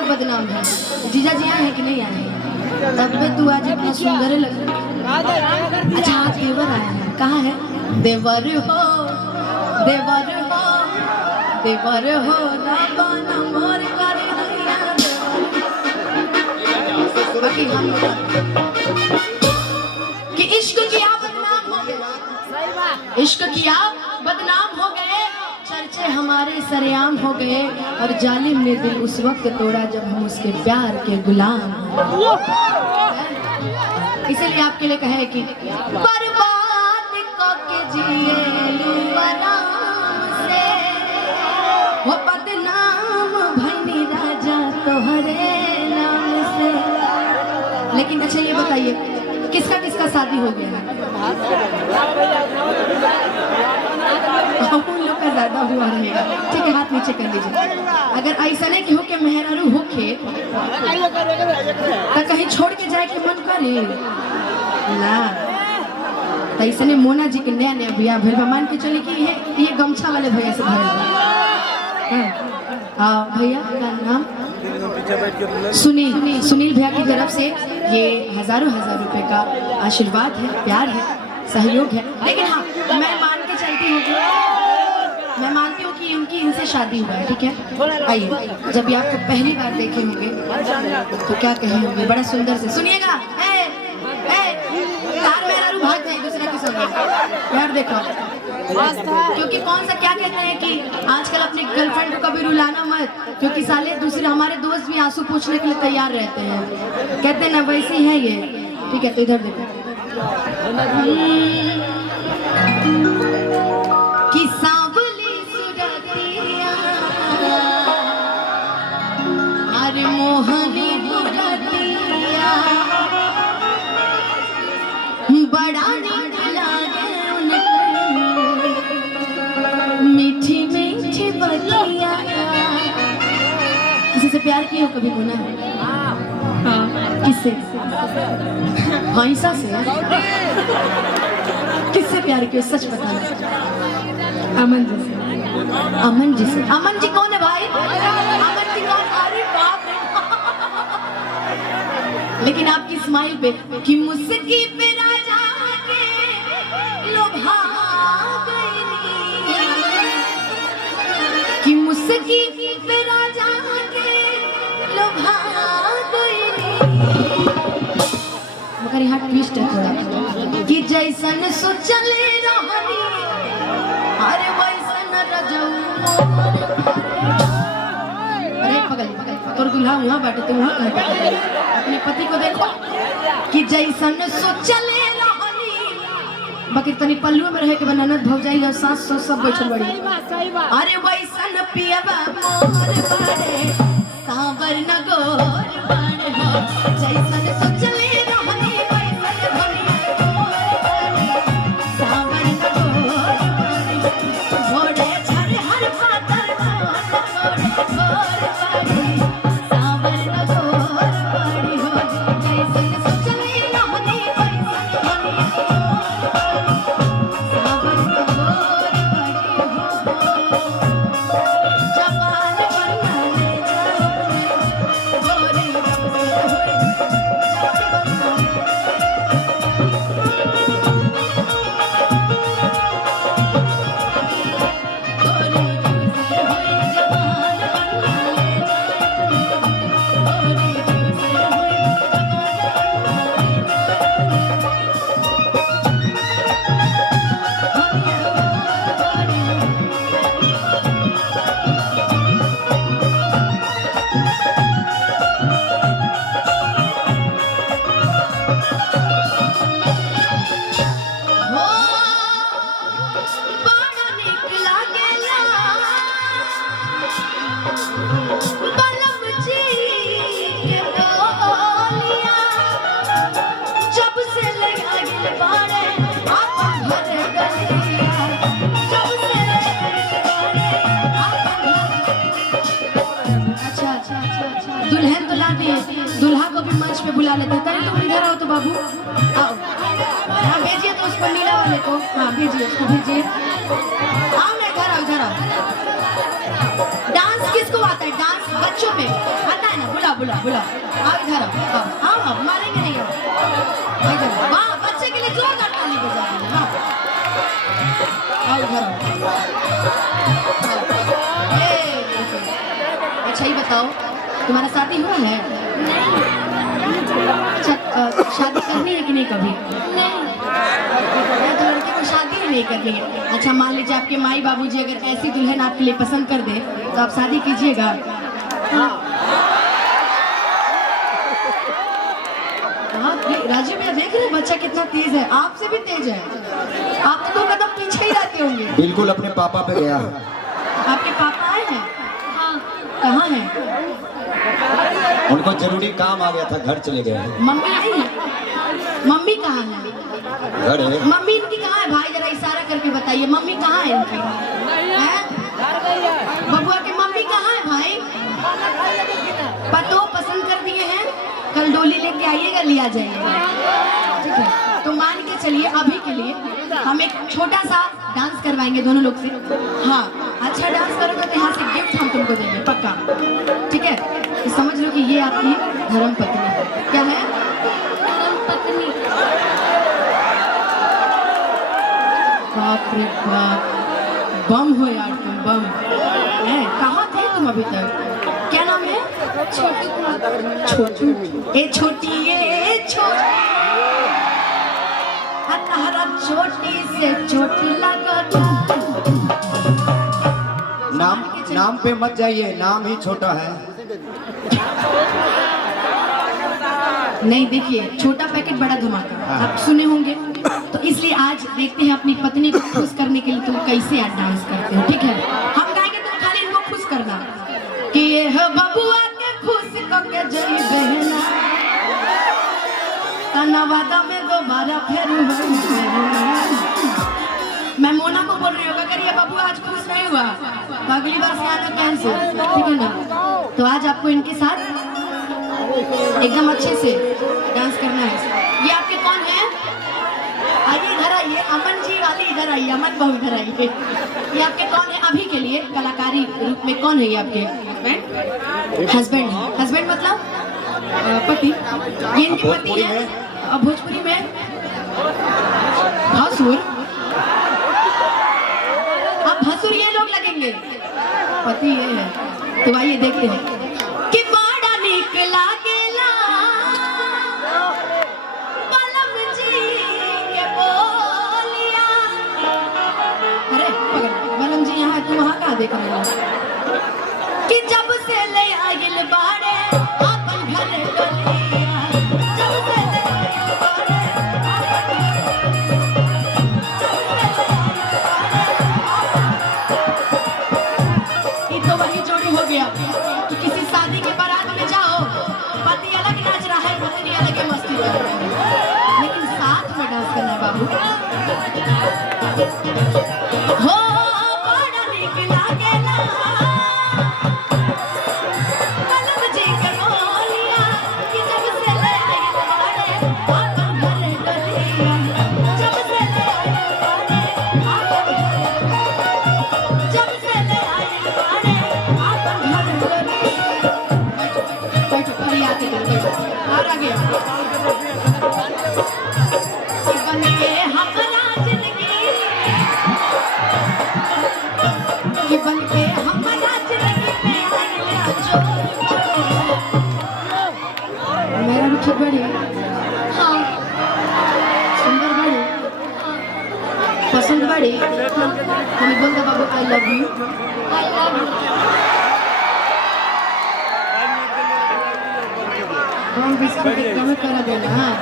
लोग बदनाम है। जीजा जी आए हैं कि नहीं आए हैं? तब पे तू आज इतना सुंदर लग रहा है। अच्छा आज देवर आया है, कहाँ है? देवर हो देवर हो देवर हो ना बना मोर करे हरिया बाकी हम कि इश्क किया बदनाम हो गए, इश्क किया बदनाम हो गए, चर्चे हमारे सरेआम हो गए और जालिम ने दिल उस वक्त तोड़ा जब हम उसके प्यार के गुलाम। इसलिए आपके लिए कहे कि बर्बाद को के जिए आराम से वो बदनाम भनी राजा तोहरे नाम से। लेकिन अच्छा ये बताइए किसका किसका शादी हो गया है? उन लोग का ज्यादा हुआ रहेगा। ठीक है हाथ नीचे कर लीजिए। अगर ऐसा नहीं कि हो के मेहरारू होके तो कहीं छोड़ के जाए के मन करे ना, तो ऐसे ने मोना जी के नया नया बिया भैया मान के चले कि ये गमछा वाले भैया से भैया भैया का नाम सुनील भैया की तरफ से ये हजारों रुपए का आशीर्वाद है, प्यार है, सहयोग है। लेकिन हाँ मैं मान के चलती हूँ, मैं मानती हूँ कि उनकी इनसे शादी हुआ है। ठीक है आइए, जब ये आपको पहली बार देखे होंगे तो क्या कहे होंगे, बड़ा सुंदर से सुनिएगा। भाग जाए दूसरा की संग यार देखो, क्योंकि कौन सा क्या कहते हैं कि आजकल अपनी गर्लफ्रेंड को कभी रुलाना मत, क्योंकि साले दूसरे हमारे दोस्त भी आंसू पूछने के लिए तैयार रहते हैं, कहते हैं ना वैसी है ये। ठीक है तो इधर देखो कि सांवली सुरतिया अरे मोहनी मुरतिया बड़ा नीक लागे मीठी मीठी बतिया। किसी से प्यार किया हो कभी होना है? हाँ किससे? भैंसा से? किससे प्यार किया सच बताना। अमन जी से। अमन जी से? अमन जी कौन है भाई? अमन जी कौन? अरे बाप रे। लेकिन आपकी स्माइल पे कि मुस्की पे राजा के लोभा गई कि मुस्की पे राजा के लोभा गई मगर यहाँ ट्विस्ट है थोड़ा कि जैसन सोचले रहनी अरे वैसन रजऊ। अरे पकड़ तोर दुल्हा वहाँ बैठे तो वहाँ अपने पति को देखो कि जैसन सोचले रहनी बाकी तनी पल्लू में रहे के बननत भौजाई और सास सो सब बैठल बड़ी। अरे वैसन पियबा मोर बारे सांवर न गोर बारे हो जैसन सोचले रहनी वैसन भनिया मोर बारे सांवर न गोर बारे घोड़े छड़ हर पातर घोड़े गोर बारे सांवर न गोर बारे हो जैसन सोचले रहनी वैसन भनिया दुल्हा को भी मंच पे बुला लेते हैं। तुम इधर आओ तो बाबू आओ, हाँ भेजिए तो उसको नीला वाले को, हाँ भेजिए उसको भेजिए। आओ ना इधर आओ, इधर आओ। डांस किसको आता है? डांस बच्चों में आता है ना? बुला बुला, आओ इधर आओ, आओ आओ, मारेंगे नहीं आओ इधर, वाह बच्चे के लिए जोरदार ताली बजा दीजिए। हाँ आओ इधर आओ। अच्छा ये बताओ तुम्हारा शादी हुआ है? अच्छा शादी करनी है कि नहीं कभी? तो लड़के को शादी ही नहीं करनी है। अच्छा मान लीजिए आपके माई बाबूजी अगर ऐसी दुल्हन आपके लिए पसंद कर दे तो आप शादी कीजिएगा? हाँ राजीव भैया देख रहे हैं बच्चा कितना तेज है, आपसे भी तेज है। आप तो 2 कदम पीछे ही रहते होंगे। बिल्कुल अपने पापा पे गया। आपके पापा आए हैं? हाँ। कहाँ हैं? उनको जरूरी काम आ गया था, घर चले गए। मम्मी नहीं है? मम्मी कहाँ है? घर है। मम्मी इनकी कहाँ है भाई, जरा इशारा करके बताइए मम्मी कहाँ है इनकी? बबुआ की मम्मी कहाँ है भाई? पतो पसंद कर दिए हैं, कल डोली लेके आइएगा, लिया जाएगा ठीक है। तो मान के चलिए अभी के लिए हम एक छोटा सा डांस करवाएंगे दोनों लोग से। हाँ अच्छा डांस करोगे तो यहाँ से गिफ्ट हम तुमको देंगे पक्का, ठीक है? तो समझ लो कि ये आपकी धर्म पत्नी है। क्या है? धर्म पत्नी। बाप रे बाप, बम हो यार तुम, बम है। कहाँ थे तुम अभी तक? क्या नाम है? छोटू। ए छोटी ये छोटी, हरा छोटी से चोट लगा। नाम पे मत जाइए, नाम ही छोटा है। नहीं देखिए छोटा पैकेट बड़ा धमाका, आप सुने होंगे। तो इसलिए आज देखते हैं अपनी पत्नी को खुश करने के लिए तुम कैसे आज डांस करते हो, ठीक है? हम गाएंगे तुम खाली इनको खुश करना कि ये है बबुआ के खुश करके जई बहना, तनवादा में दोबारा फिर। मैं मोना को बोल रही हूँ अगर ये बबुआ आज खुश नहीं हुआ तो अगली बार से आना कैंसिल, ठीक है ना? तो आज आपको इनके साथ एकदम अच्छे से डांस करना है। ये आपके कौन है? आइए इधर आइए, अमन जी वाली इधर आइए, अमन बहू इधर आइए। ये आपके कौन है अभी के लिए कलाकारी रूप में? कौन है ये आपके? हस्बैंड। हस्बैंड मतलब पति? ये इनकी पति है। भोजपुरी में भसुर। अब भसुर ये लोग लगेंगे, पति ये है। तो आइए देखते हैं कि बड़ा निकला गेला बलम जी के बोलिया। अरे बलम जी यहाँ है, तू वहाँ कहाँ देख रहे हो? कि जब से ले आइल बाड़े अपन घर डोलिया, जब से ले आइल बाड़े ये तो वही जोड़ी हो गया कि किसी शादी के बारात में जाओ, पति अलग नाच रहा है, पत्नी अलग मस्ती कर रही है, लेकिन साथ में डांस करना है बाबू। हो बड़ा निकला गेला बलम जी के बोलिया, कि जब से ले आइल बाड़े अपन घर डोलिया, जब से ले आइल बाड़े अपन घर, जब से ले आइल बाड़े अपन घर डोलिया। बैठो खड़ी आके बैठो और आगे बन के हमारा जिंदगी, कि बन के हमारा जिंदगी में आइल जोर मेरा रुचि बड़ी। हाँ सुंदर बड़ी, पसंद बड़ी। हमें बोल दो बाबू I love you. I love you. हम बिस्कुट कम करा देना। हाँ